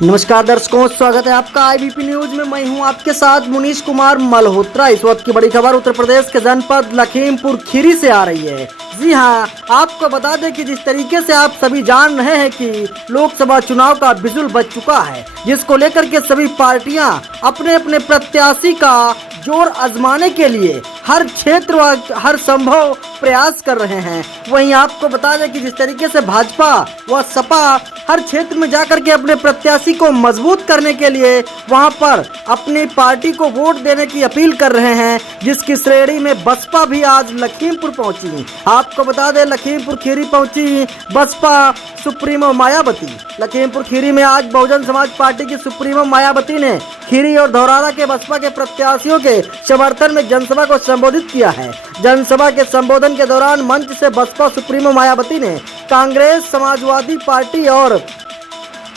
नमस्कार दर्शकों, स्वागत है आपका आईबीपी न्यूज में। मैं हूं आपके साथ मुनीश कुमार मल्होत्रा। इस वक्त की बड़ी खबर उत्तर प्रदेश के जनपद लखीमपुर खीरी से आ रही है। जी हां, आपको बता दें कि जिस तरीके से आप सभी जान रहे हैं कि लोकसभा चुनाव का बिजुल बज चुका है, जिसको लेकर के सभी पार्टियां अपने अपने प्रत्याशी का जोर आजमाने के लिए हर क्षेत्र व हर संभव प्रयास कर रहे हैं। वहीं आपको बता दें कि जिस तरीके से भाजपा व सपा हर क्षेत्र में जाकर के अपने प्रत्याशी को मजबूत करने के लिए वहां पर अपनी पार्टी को वोट देने की अपील कर रहे हैं, जिसकी श्रेणी में बसपा भी आज लखीमपुर पहुंची। आपको बता दें, लखीमपुर खीरी पहुंची बसपा सुप्रीमो मायावती। लखीमपुर खीरी में आज बहुजन समाज पार्टी की सुप्रीमो मायावती ने खीरी और धौरारा के बसपा के प्रत्याशियों के समर्थन में जनसभा को संबोधित किया है। जनसभा के संबोधन के दौरान मंच से बसपा सुप्रीमो मायावती ने कांग्रेस, समाजवादी पार्टी और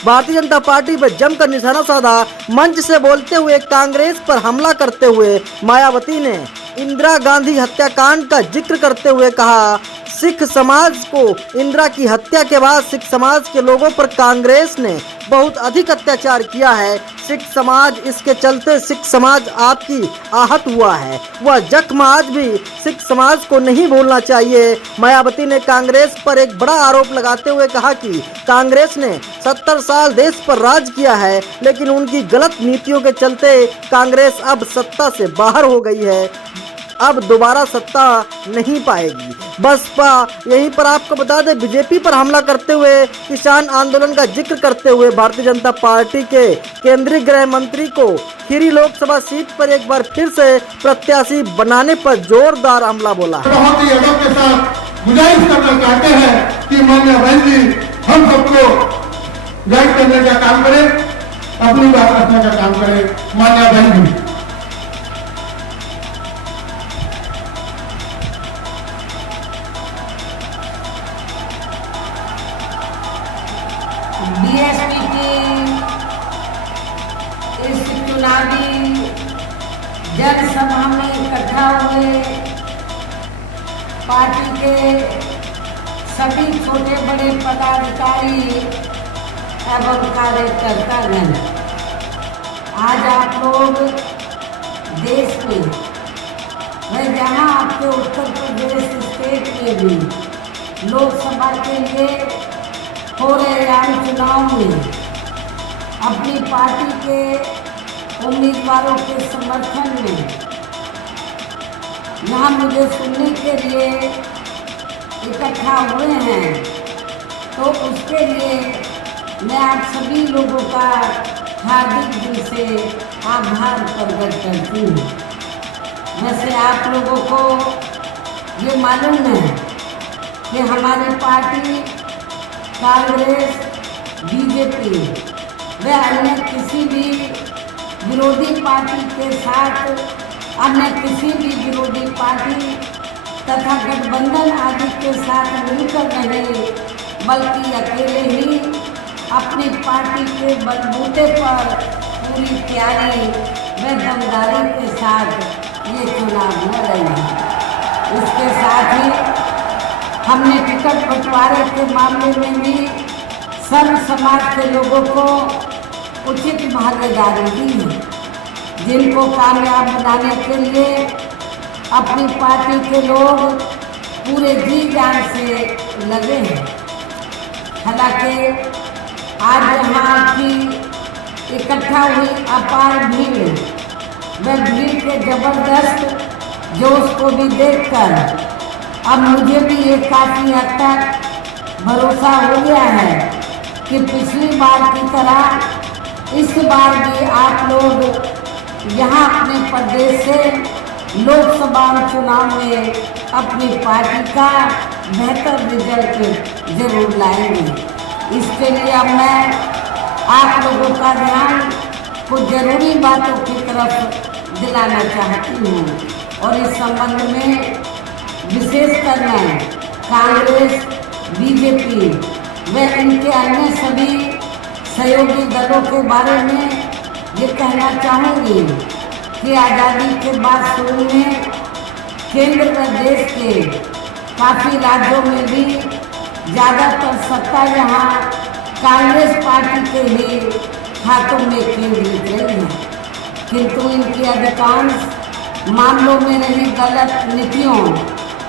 भारतीय जनता पार्टी पर जमकर निशाना साधा। मंच से बोलते हुए कांग्रेस पर हमला करते हुए मायावती ने इंदिरा गांधी हत्याकांड का जिक्र करते हुए कहा, सिख समाज को इंदिरा की हत्या के बाद सिख समाज के लोगों पर कांग्रेस ने बहुत अधिक अत्याचार किया है। सिख समाज, इसके चलते सिख समाज आपकी आहत हुआ है। वह जख्म आज भी सिख समाज को नहीं भूलना चाहिए। मायावती ने कांग्रेस पर एक बड़ा आरोप लगाते हुए कहा कि कांग्रेस ने 70 साल देश पर राज किया है, लेकिन उनकी गलत नीतियों के चलते कांग्रेस अब सत्ता से बाहर हो गई है, अब दोबारा सत्ता नहीं पाएगी। बसपा यहीं पर आपको बता दें, बीजेपी पर हमला करते हुए किसान आंदोलन का जिक्र करते हुए भारतीय जनता पार्टी के केंद्रीय गृह मंत्री को खीरी लोकसभा सीट पर एक बार फिर से प्रत्याशी बनाने पर जोरदार हमला बोला। बहुत ही अदब के साथ गुजारिश करना चाहते हैं कि माननीय बहन जी हम सबको गाइड करने का काम करें, अपनी बात रखने का काम करें। माननीय बहन जी, बीएसपी की इस चुनावी जनसभा में इकट्ठा हुए पार्टी के सभी छोटे बड़े पदाधिकारी एवं कार्यकर्तागण, आज आप लोग देश में व जहां आपके उत्तर प्रदेश स्टेट में भी लोकसभा के लिए हो रहे आम चुनाव में अपनी पार्टी के उम्मीदवारों के समर्थन में यहाँ मुझे सुनने के लिए इकट्ठा हुए हैं, तो उसके लिए मैं आप सभी लोगों का हार्दिक दिल से आभार प्रकट करती हूँ। वैसे आप लोगों को ये मालूम है कि हमारी पार्टी कांग्रेस, बीजेपी व अन्य किसी भी विरोधी पार्टी के साथ, अन्य किसी भी विरोधी पार्टी तथा गठबंधन आदि के साथ मिलकर नहीं, बल्कि अकेले ही अपनी पार्टी के बलबूते पर पूरी तैयारी व दमदारी के साथ ये चुनाव लड़ रही है। इसके साथ ही हमने टिकट बंटवारे के मामले में भी सर्व समाज के लोगों को उचित भागीदारी दी है, जिनको कामयाब बनाने के लिए अपनी पार्टी के लोग पूरे जी जान से लगे हैं। हालांकि आज यहाँ की इकट्ठा हुई अपार भीड़, वह भीड़ के जबरदस्त जोश को भी देखकर अब मुझे भी ये काफ़ी हद तक भरोसा हो गया है कि पिछली बार की तरह इस बार भी आप लोग यहाँ अपने प्रदेश से लोकसभा चुनाव में अपनी पार्टी का बेहतर रिजल्ट जरूर लाएंगे। इसके लिए अब मैं आप लोगों का ध्यान कुछ जरूरी बातों की तरफ दिलाना चाहती हूँ, और इस संबंध में विशेषकर मैं कांग्रेस, बीजेपी व इनके अन्य सभी सहयोगी दलों के बारे में ये कहना चाहूँगी कि आज़ादी के बाद शुरू में केंद्र प्रदेश के काफ़ी राज्यों में भी ज़्यादातर सत्ता यहाँ कांग्रेस पार्टी के ही खातों में केंद्रित रही है, किंतु इनकी अधिकांश मामलों में रही गलत नीतियों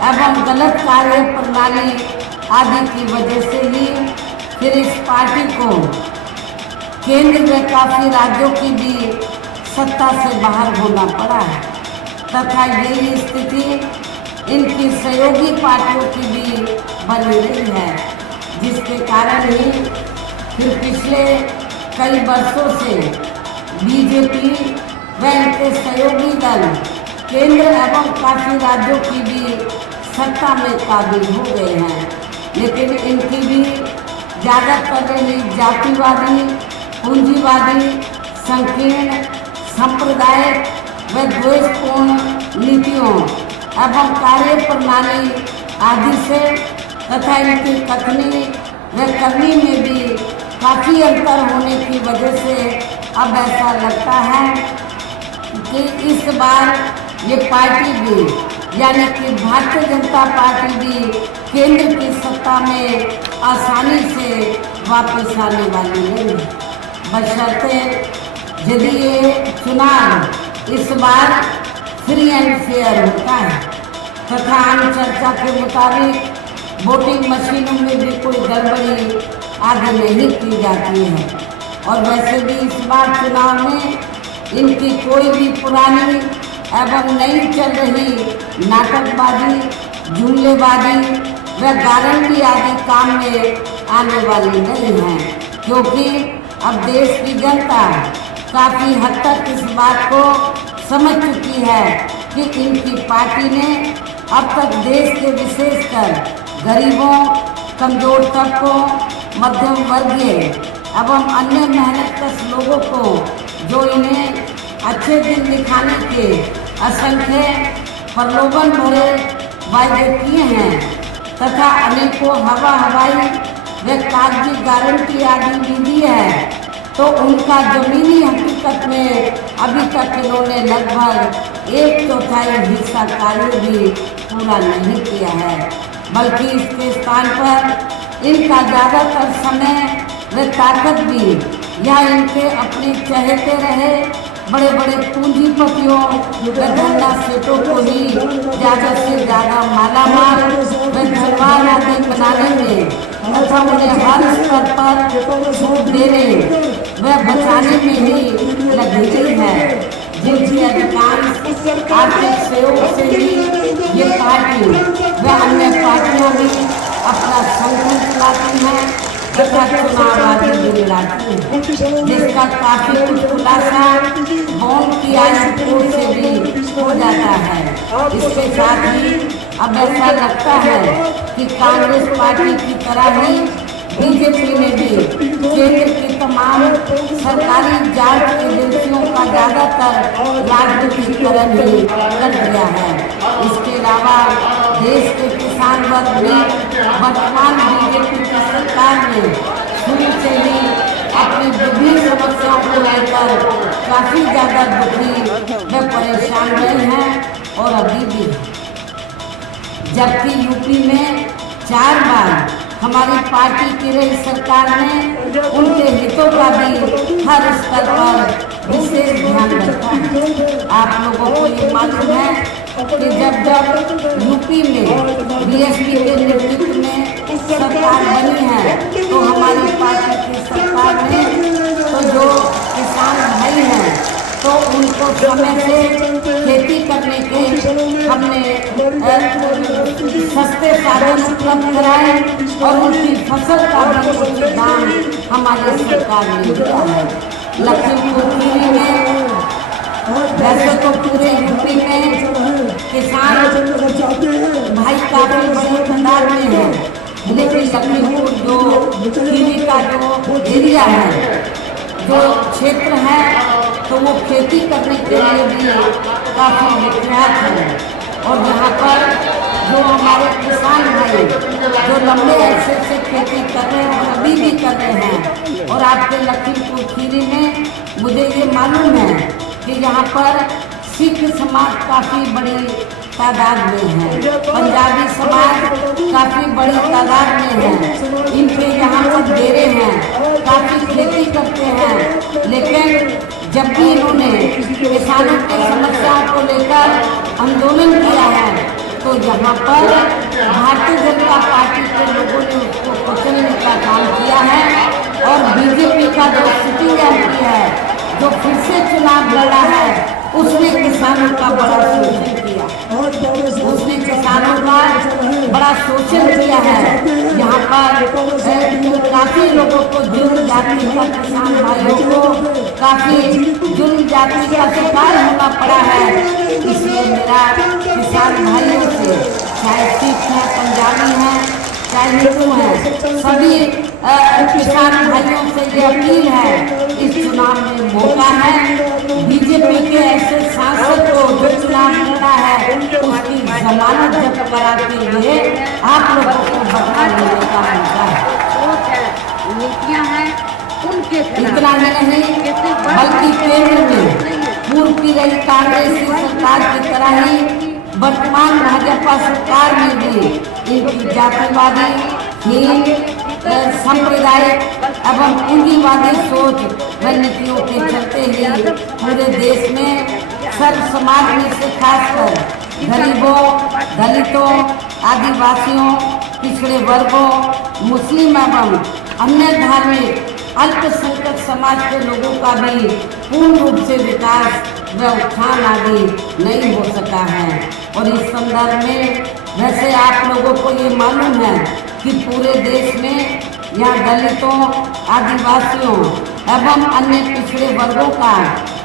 एवं गलत कार्य प्रणाली आदि की वजह से ही फिर इस पार्टी को केंद्र में काफ़ी राज्यों की भी सत्ता से बाहर होना पड़ा है तथा यही स्थिति इनकी सहयोगी पार्टियों की भी बनी रही है, जिसके कारण ही फिर पिछले कई वर्षों से बीजेपी व इनके सहयोगी दल केंद्र एवं काफ़ी राज्यों की भी सत्ता में काबिज हो गए हैं, लेकिन इनकी भी ज़्यादातर रही जातिवादी, पूंजीवादी, संकीर्ण, सांप्रदायिक व द्वेषपूर्ण नीतियों एवं कार्य प्रणाली आदि से तथा इनकी कथनी व करनी में भी काफ़ी अंतर होने की वजह से अब ऐसा लगता है कि इस बार ये पार्टी भी यानी कि भारतीय जनता पार्टी भी केंद्र की सत्ता में आसानी से वापस आने वाली नहीं है, बशर्ते यदि ये चुनाव इस बार फ्री एंड फेयर होता है तथा आम चर्चा के मुताबिक वोटिंग मशीनों में भी कोई गड़बड़ी आगे नहीं की जाती है। और वैसे भी इस बार चुनाव में इनकी कोई भी पुरानी एवं नई चल रही नाटकबाजी, जुमलेबाजी व गारंटी आदि काम में आने वाली नहीं है, क्योंकि अब देश की जनता काफ़ी हद तक इस बात को समझ चुकी है कि इनकी पार्टी ने अब तक देश के विशेषकर गरीबों, कमजोर तबकों, मध्यम वर्गीय एवं अन्य मेहनतकश लोगों को जो इन्हें अच्छे दिन दिखाने के असंख्य प्रलोभन भरे वायदे किए हैं तथा अनेकों हवाई व कागजी गारंटी आदि भी दी है, तो उनका जमीनी हकीकत में अभी तक इन्होंने लगभग 1/4 हिस्सा कार्य भी पूरा नहीं किया है, बल्कि इसके स्थान पर इनका ज़्यादातर समय व ताकत भी या इनके अपने चहेते रहे बड़े बड़े पूंजीपतियों व धंधा सेठों को ही ज़्यादा से ज़्यादा मालामाल व धनवान आदि बनाने में तथा उन्हें हर स्तर पर छूट देने व बचाने में ही लगी हुई है, जिनकी अधिकांश आर्थिक सहयोग से ही ये पार्टी व अन्य पार्टियां भी अपना संगठन चलाती हैं तथा चुनाव आदि भी लड़ाती हैं, जिसका काफ़ी कुछ खुलासा बॉन्ड की आयु से भी हो जाता है। इसके साथ ही अब ऐसा लगता है कि कांग्रेस पार्टी की तरह ही बीजेपी ने भी केंद्र की तमाम सरकारी जांच एजेंसियों का ज़्यादातर राजनीतिकरण ही कर दिया है। इसके अलावा देश के किसान वर्ग भी वर्तमान बीजेपी की सरकार ने शुरू से ही अपनी विभिन्न समस्याओं को लेकर काफ़ी ज़्यादा दुखी व परेशान रहे हैं और अभी भी, जबकि यूपी में 4 बार हमारी पार्टी की रही सरकार ने उनके हितों का भी हर स्तर पर विशेष ध्यान रखा है। आप लोगों को ये मालूम है कि जब यूपी में बीएसपी के नेतृत्व में सरकार बनी है तो हमारी पार्टी की सरकार ने तो जो किसान भाई हैं तो उनको समय से खेती करने के हमने सस्ते साधन उपलब्ध कराए और उनकी फसल का भी उचित दाम हमारी सरकार ने दिया है। लखीमपुर खीरी में वैसे तो पूरे यूपी में किसान भाई काफ़ी बड़ी तादाद में है, लेकिन लखीमपुर जो खीरी का जो एरिया है, जो क्षेत्र है, तो वो खेती करने के लिए भी काफ़ी विख्यात है। और यहाँ पर जो हमारे किसान भाई जो लंबे अरसे से खेती कर रहे हैं और अभी भी कर रहे हैं, और आपके लखीमपुर खीरी में मुझे ये मालूम है कि यहाँ पर सिख समाज काफ़ी बड़ी तादाद में है। पंजाबी समाज काफ़ी बड़ी तादाद में है। इनके यहाँ पर डेरे हैं, काफ़ी खेती करते हैं, लेकिन जब भी इन्होंने किसानों की समस्याओं को लेकर आंदोलन किया है तो यहाँ पर भारतीय जनता पार्टी के लोगों ने उसको कुचलने का काम किया है। और बीजेपी का जो सिटिंग एमपी है, जो फिर से चुनाव लड़ा है, उसने किसानों का बड़ा शोषण किया। उसने किसानों का बड़ा शोषण किया है। यहाँ पर काफ़ी लोगों को जुर्म जाति का, किसान भाइयों को काफ़ी जुर्म जाति का शिकार होना पड़ा है। इसलिए मेरा किसान भाइयों से, चाहे सिख है, पंजाबी हैं, चाहे हिंदू हैं, सभी किसान भाइयों से ये अपील है, इस चुनाव में मौका है। बीजेपी के ऐसे सांसद को जो चुनाव लड़ा है उसकी जमानत जब्त कराते हुए आप लोगों को बदला लेने का मौका है। नीतियाँ हैं उनके इतना ही नहीं, बल्कि केंद्र में पूर्व की रही कांग्रेसी सरकार की तरह ही वर्तमान भाजपा सरकार में भी इनकी जातिवादी, हीन, सांप्रदायिक एवं पूंजीवादी सोच व नीतियों के चलते ही पूरे देश में सर्व समाज में से खासकर गरीबों, दलितों, आदिवासियों, पिछड़े वर्गों, मुस्लिम एवं अन्य धार्मिक अल्पसंख्यक समाज के लोगों का भी पूर्ण रूप से विकास व उत्थान आदि नहीं हो सका है। और इस संदर्भ में वैसे आप लोगों को ये मालूम है कि पूरे देश में यहाँ दलितों, आदिवासियों एवं अन्य पिछड़े वर्गों का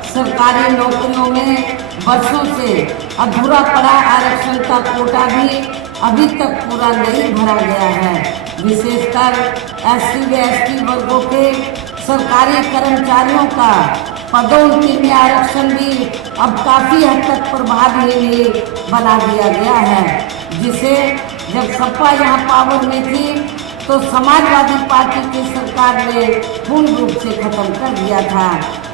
सरकारी नौकरियों में वर्षों से अधूरा पड़ा आरक्षण का कोटा भी अभी तक पूरा नहीं भरा गया है। विशेषकर SC व ST वर्गों के सरकारी कर्मचारियों का पदोन्नति में आरक्षण भी अब काफ़ी हद तक प्रभावी बना दिया गया है, जिसे जब सपा यहाँ पावर में थी तो समाजवादी पार्टी की सरकार ने पूर्ण रूप से खत्म कर दिया था।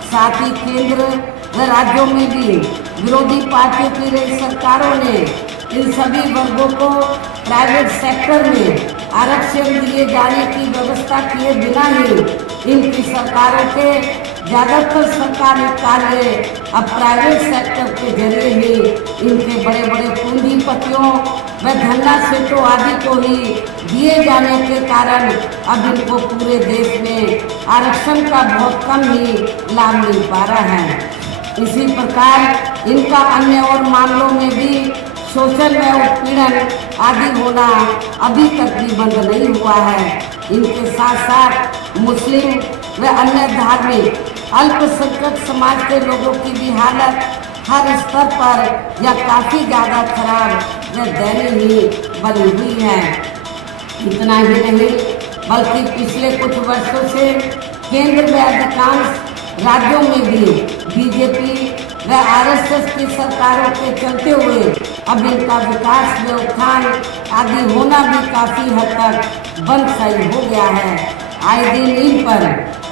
साथ ही केंद्र व राज्यों में भी विरोधी पार्टियों की रही सरकारों ने इन सभी वर्गों को प्राइवेट सेक्टर में आरक्षण दिए जाने की व्यवस्था किए बिना ही इनकी सरकारों के ज़्यादातर सरकारी कार्य अब प्राइवेट सेक्टर के जरिए ही इनके बड़े बड़े पूंजीपतियों व धन्ना सेठों आदि को ही दिए जाने के कारण अब इनको पूरे देश में आरक्षण का बहुत कम ही लाभ मिल पा रहा है। इसी प्रकार इनका अन्य और मामलों में भी शोषण व उत्पीड़न आदि होना अभी तक भी बंद नहीं हुआ है। इनके साथ साथ मुस्लिम व अन्य धार्मिक अल्पसंख्यक समाज के लोगों की भी हालत हर स्तर पर या काफ़ी ज़्यादा खराब व दयनीय बनी हुई है। इतना ही नहीं, बल्कि पिछले कुछ वर्षों से केंद्र में अधिकांश राज्यों में भी बीजेपी व RSS की सरकारों के चलते हुए अब इनका विकास व उत्थान आदि होना भी काफ़ी हद तक बंद सही हो गया है। आए दिन इन पर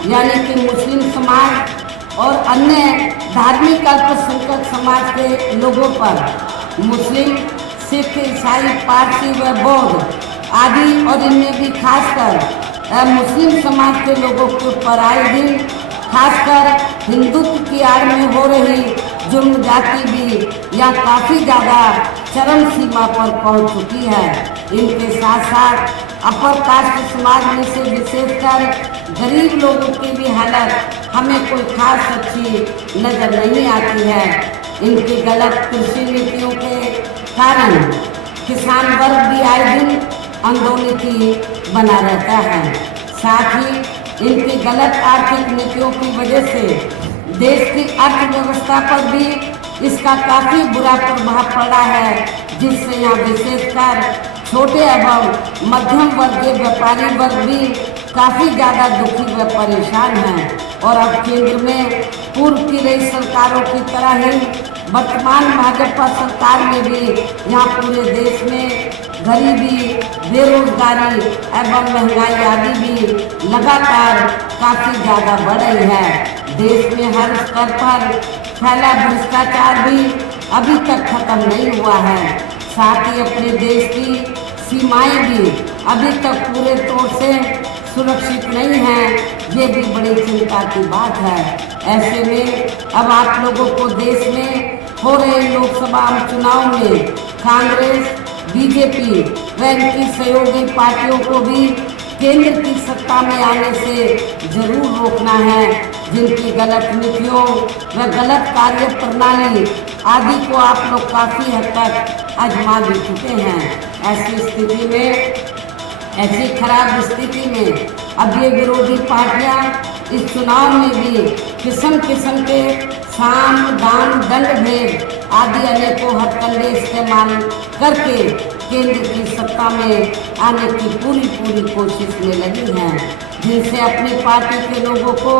यानी कि मुस्लिम समाज और अन्य धार्मिक अल्पसंख्यक समाज के लोगों पर मुस्लिम, सिख, ईसाई, पारसी व बौद्ध आदि और इनमें भी खासकर मुस्लिम समाज के लोगों के ऊपर आए दिन खासकर हिंदुत्व की आड़ में हो रही जुर्म जाति भी यहाँ काफ़ी ज़्यादा चरम सीमा पर पहुँच चुकी है। इनके साथ साथ अपर कास्ट समाज में से विशेषकर गरीब लोगों की भी हालत हमें कोई खास अच्छी नज़र नहीं आती है। इनकी गलत कृषि नीतियों के कारण किसान वर्ग भी आए दिन आंदोलन बना रहता है। साथ ही इनकी गलत आर्थिक नीतियों की वजह से देश की अर्थव्यवस्था पर भी इसका काफ़ी बुरा प्रभाव पड़ा है, जिससे यहाँ विशेषकर छोटे एवं मध्यम वर्गीय व्यापारी वर्ग भी काफ़ी ज़्यादा दुखी व परेशान हैं। और अब केंद्र में पूर्व की रही सरकारों की तरह ही वर्तमान भाजपा सरकार में भी यहाँ पूरे देश में गरीबी, बेरोजगारी एवं महंगाई आदि भी लगातार काफ़ी ज़्यादा बढ़ रही है। देश में हर स्तर पर फैला भ्रष्टाचार भी अभी तक खत्म नहीं हुआ है। साथ ही अपने देश की सीमाएं भी अभी तक पूरे तौर से सुरक्षित नहीं हैं, ये भी बड़ी चिंता की बात है। ऐसे में अब आप लोगों को देश में हो रहे लोकसभा चुनाव में कांग्रेस, बीजेपी व इनकी सहयोगी पार्टियों को भी केंद्र की सत्ता में आने से जरूर रोकना है, जिनकी गलत नीतियों व गलत कार्य प्रणाली आदि को आप लोग काफी हद तक आजमा भी चुके हैं। ऐसी स्थिति में, ऐसी खराब स्थिति में अब ये विरोधी पार्टियां इस चुनाव में भी किस्म किस्म के साम, दाम, दंड भेद आदि अनेकों हथकंडे इस्तेमाल करके केंद्र की सत्ता में आने की पूरी कोशिश में लगी हैं, जिनसे अपनी पार्टी के लोगों को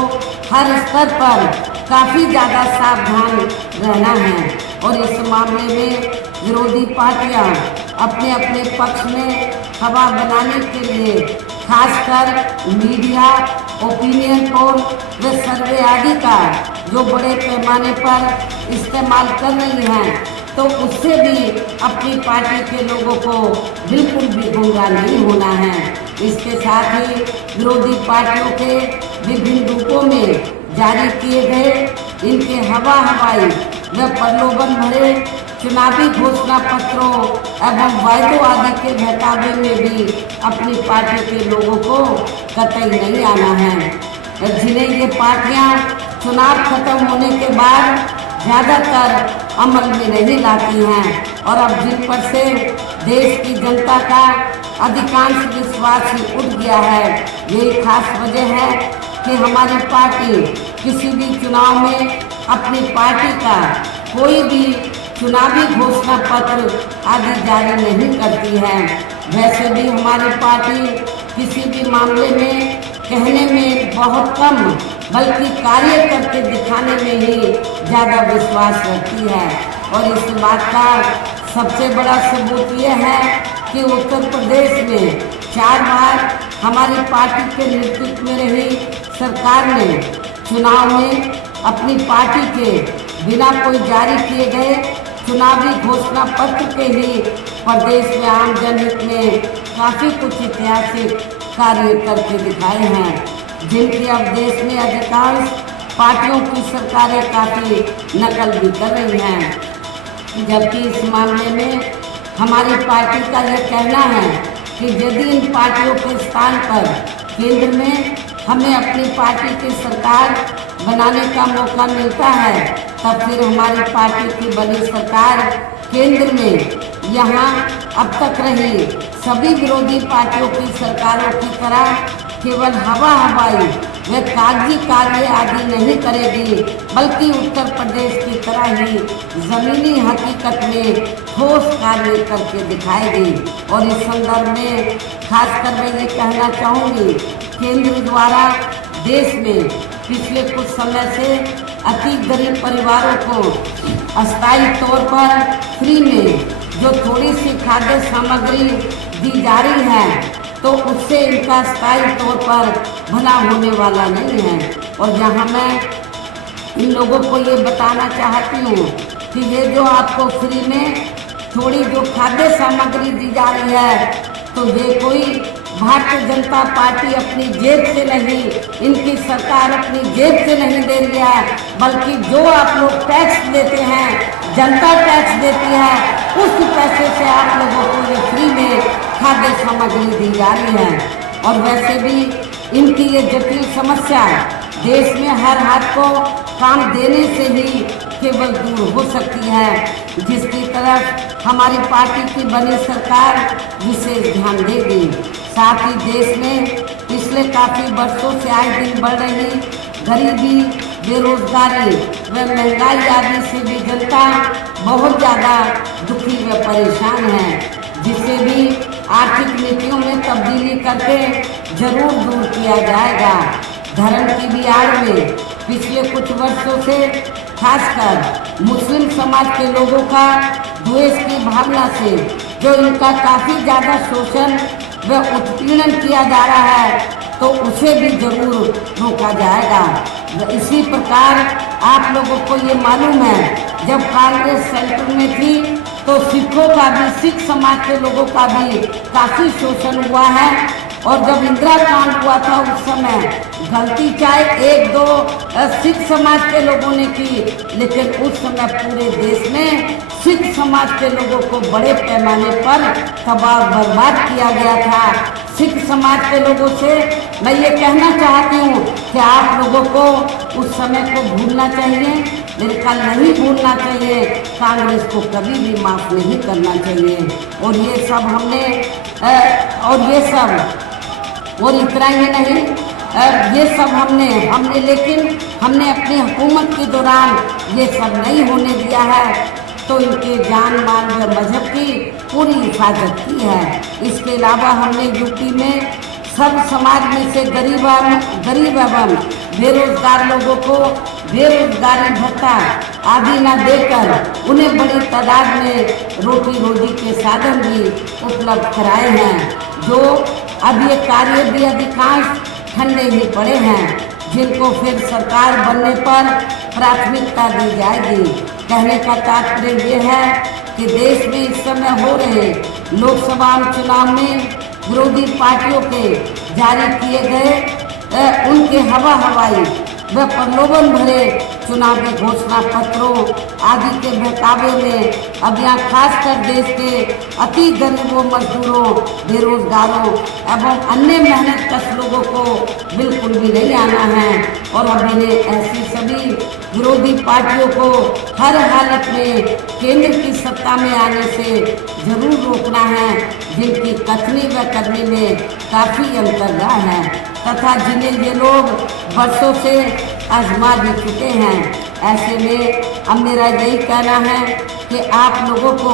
हर स्तर पर काफ़ी ज़्यादा सावधान रहना है। और इस मामले में विरोधी पार्टियां अपने अपने पक्ष में हवा बनाने के लिए खासकर मीडिया, ओपिनियन पोल व सर्वे आदि का जो बड़े पैमाने पर इस्तेमाल कर रही हैं, तो उससे भी अपनी पार्टी के लोगों को बिल्कुल भी गुमराह नहीं होना है। इसके साथ ही विरोधी पार्टियों के विभिन्न रूपों में जारी किए गए इनके हवाई व प्रलोभन भरे चुनावी घोषणा पत्रों एवं वायदों आदि के बहकावे में भी अपनी पार्टी के लोगों को कतई नहीं आना है, जिन्हें ये पार्टियां चुनाव खत्म होने के बाद ज़्यादातर अमल में नहीं लाती हैं और अब जिन पर से देश की जनता का अधिकांश विश्वास ही उठ गया है। यही खास वजह है कि हमारी पार्टी किसी भी चुनाव में अपनी पार्टी का कोई भी चुनावी घोषणा पत्र आदि जारी नहीं करती है। वैसे भी हमारी पार्टी किसी भी मामले में कहने में बहुत कम बल्कि कार्य करके दिखाने में ही ज़्यादा विश्वास रखती है। और इस बात का सबसे बड़ा सबूत यह है कि उत्तर प्रदेश में 4 बार हमारी पार्टी के नेतृत्व में रही सरकार ने चुनाव में अपनी पार्टी के बिना कोई जारी किए गए चुनावी घोषणा पत्र के ही प्रदेश में आम जनहित में काफ़ी कुछ ऐतिहासिक कार्य करके दिखाए हैं, जिनकी अब देश में अधिकांश पार्टियों की सरकारें काफ़ी नकल भी कर रही हैं। जबकि इस मामले में हमारी पार्टी का यह कहना है कि यदि इन पार्टियों के स्थान पर केंद्र में हमें अपनी पार्टी की सरकार बनाने का मौका मिलता है, तब फिर हमारी पार्टी की बनी सरकार केंद्र में यहाँ अब तक रही सभी विरोधी पार्टियों की सरकारों की तरह केवल हवाई व कागजी कार्य आदि नहीं करेगी, बल्कि उत्तर प्रदेश की तरह ही जमीनी हकीकत में ठोस कार्य करके दिखाएगी। और इस संदर्भ में खासकर मैं ये कहना चाहूँगी, केंद्र द्वारा देश में पिछले कुछ समय से अति गरीब परिवारों को अस्थायी तौर पर फ्री में जो थोड़ी सी खाद्य सामग्री दी जा रही है, तो उससे इनका स्थायी तौर पर भला होने वाला नहीं है। और जहाँ मैं इन लोगों को ये बताना चाहती हूँ कि ये जो आपको फ्री में थोड़ी जो खाद्य सामग्री दी जा रही है, तो ये कोई भारतीय जनता पार्टी अपनी जेब से नहीं, इनकी सरकार अपनी जेब से नहीं दे रही है, बल्कि जो आप लोग टैक्स देते हैं, जनता टैक्स देती है, उस पैसे से आप लोगों को ये फ्री में खाद्य सामग्री दी जा रही है। और वैसे भी इनकी ये जटिल समस्या देश में हर हाथ को काम देने से ही केवल दूर हो सकती है, जिसकी तरफ हमारी पार्टी की बनी सरकार विशेष ध्यान देगी। साथ ही देश में पिछले काफ़ी वर्षों से आए दिन बढ़ रही गरीबी, बेरोजगारी व महंगाई आदि से भी जनता बहुत ज़्यादा दुखी व परेशान है, जिसे भी आर्थिक नीतियों में तब्दीली करके जरूर दूर किया जाएगा। धर्म की भी आड़ में पिछले कुछ वर्षों से खासकर मुस्लिम समाज के लोगों का द्वेष की भावना से जो इनका काफ़ी ज़्यादा शोषण व उत्पीड़न किया जा रहा है, तो उसे भी जरूर रोका जाएगा। इसी प्रकार आप लोगों को ये मालूम है जब कांग्रेस सेंटर में थी तो सिखों का भी, सिख समाज के लोगों का भी काफ़ी शोषण हुआ है। और जब इंदिरा कांड हुआ था उस समय गलती चाहे एक दो सिख समाज के लोगों ने की, लेकिन उस समय पूरे देश में सिख समाज के लोगों को बड़े पैमाने पर तबाह बर्बाद किया गया था। सिख समाज के लोगों से मैं ये कहना चाहती हूँ कि आप लोगों को उस समय को भूलना चाहिए, मेरे ख्याल नहीं भूलना चाहिए। कांग्रेस को कभी भी माफ़ नहीं करना चाहिए। और ये सब हमने और इतना ही नहीं, ये सब हमने लेकिन हमने अपनी हुकूमत के दौरान ये सब नहीं होने दिया है, तो इनके जान माल व मजहब की पूरी हिफाजत की है। इसके अलावा हमने यूपी में सब समाज में से गरीब एवं बेरोजगार लोगों को बेरोजगारी भत्ता आदि न देकर उन्हें बड़ी तादाद में रोटी रोजी के साधन भी उपलब्ध कराए हैं। जो अब ये कार्य भी अधिकांश ठंडे ही पड़े हैं, जिनको फिर सरकार बनने पर प्राथमिकता दी जाएगी। कहने का तात्पर्य ये है कि देश में इस समय हो रहे लोकसभा चुनाव में विरोधी पार्टियों के जारी किए गए उनके हवाई व प्रलोभन भरे चुनावी घोषणा पत्रों आदि के बहकावे में अब यहाँ खासकर देश के अति गरीबों, मजदूरों, बेरोजगारों एवं अन्य मेहनतकश लोगों को बिल्कुल भी नहीं आना है। और अब इन्हें ऐसी सभी विरोधी पार्टियों को हर हालत में केंद्र की सत्ता में आने से जरूर रोकना है, जिनकी कथनी व करनी में काफ़ी अंतर्गाह है तथा जिन्हें ये लोग वर्षों से आजमा भी चुके हैं। ऐसे में अब मेरा यही कहना है कि आप लोगों को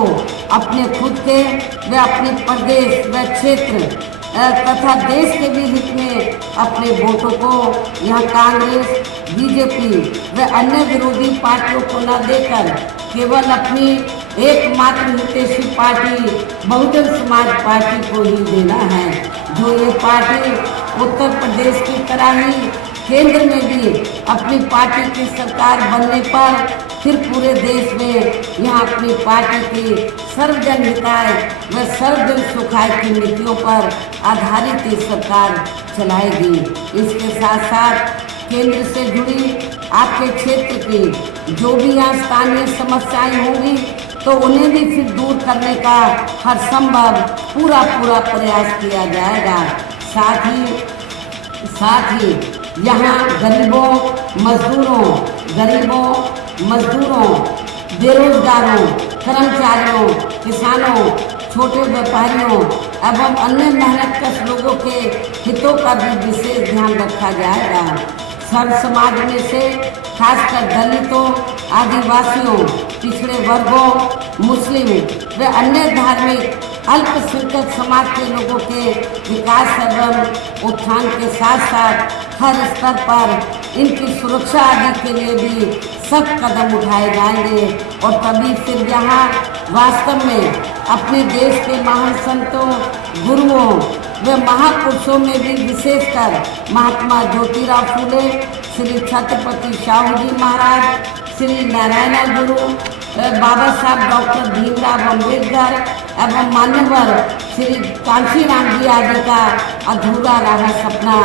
अपने खुद के व अपने प्रदेश व क्षेत्र तथा देश के भी हित में अपने वोटों को यहाँ कांग्रेस, बीजेपी व अन्य विरोधी पार्टियों को न देकर केवल अपनी एकमात्र हितैषी पार्टी बहुजन समाज पार्टी को ही देना है, जो ये पार्टी उत्तर प्रदेश की तरह ही केंद्र में भी अपनी पार्टी की सरकार बनने पर फिर पूरे देश में यहाँ अपनी पार्टी की सर्वजन हिताय व सर्वजन सुखाय की नीतियों पर आधारित ही सरकार चलाएगी। इसके साथ साथ केंद्र से जुड़ी आपके क्षेत्र की जो भी यहाँ स्थानीय समस्याएं होंगी तो उन्हें भी फिर दूर करने का हर संभव पूरा प्रयास किया जाएगा। साथ ही यहाँ गरीबों, मजदूरों, बेरोजगारों, कर्मचारियों, किसानों, छोटे व्यापारियों एवं अन्य मेहनतकश लोगों के हितों का भी विशेष ध्यान रखा जाएगा। सर्व समाज में से खासकर दलितों, आदिवासियों, पिछड़े वर्गों, मुस्लिम व अन्य धार्मिक अल्पसंख्यक समाज के लोगों के विकास एवं उत्थान के साथ साथ हर स्तर पर इनकी सुरक्षा आदि के लिए भी सख्त कदम उठाए जाएंगे। और तभी फिर यहाँ वास्तव में अपने देश के महान संतों, गुरुओं व महापुरुषों में भी विशेषकर महात्मा ज्योतिराव फूले, श्री छत्रपति शाहू जी महाराज, श्री नारायण गुरु, बाबा साहब डॉक्टर भीमराव अम्बेडकर एवं मान्यवर श्री कांशीराम जी आदि का अधूरा रहा सपना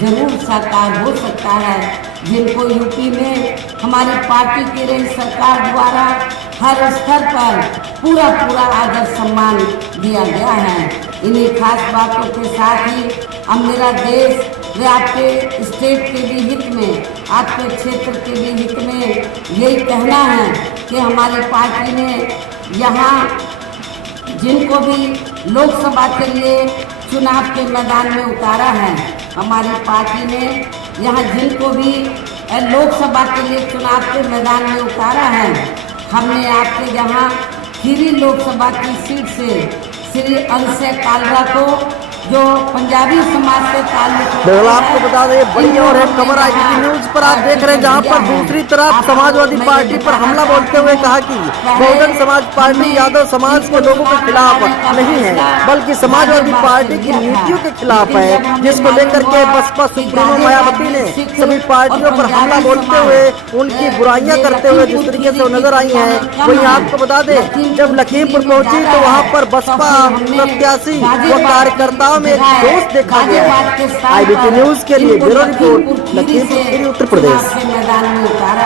जरूर साकार हो सकता है, जिनको यूपी में हमारी पार्टी की रही सरकार द्वारा हर स्तर पर पूरा आदर सम्मान दिया गया है। इन्हीं खास बातों के साथ ही अब मेरा देश व आपके स्टेट के भी हित में, आपके क्षेत्र के भी हित में यही कहना है कि हमारी पार्टी ने यहाँ जिनको भी लोकसभा के लिए चुनाव के मैदान में उतारा है, हमारी पार्टी ने यहाँ जिनको भी लोकसभा के लिए चुनाव के मैदान में उतारा है, हमने आपके यहाँ खीरी लोकसभा की सीट से श्री अंशय कालरा को जो पंजाबी समाज से ताल्लुक बिल्कुल आपको बता दें बड़ी और है खबर IBP न्यूज पर आप देख रहे हैं, जहां पर दूसरी तरफ समाजवादी पार्टी पर हमला बोलते हुए कहा कि बहुजन समाज पार्टी यादव समाज के लोगों के खिलाफ नहीं है, बल्कि समाजवादी पार्टी की नीतियों के खिलाफ है, जिसको लेकर के बसपा सुप्रीमो मायावती ने सभी पार्टियों पर हमला बोलते हुए उनकी बुराइयां करते हुए जिस तरीके से वो नजर आई हैं, वहीं आपको बता दें जब लखीमपुर पहुंची तो वहां पर बसपा प्रत्याशी व कार्यकर्ताओं में एक जोश देखा गया। IBP न्यूज के लिए ब्यूरो रिपोर्ट लखीमपुर खीरी उत्तर प्रदेश। मैदान में उतारा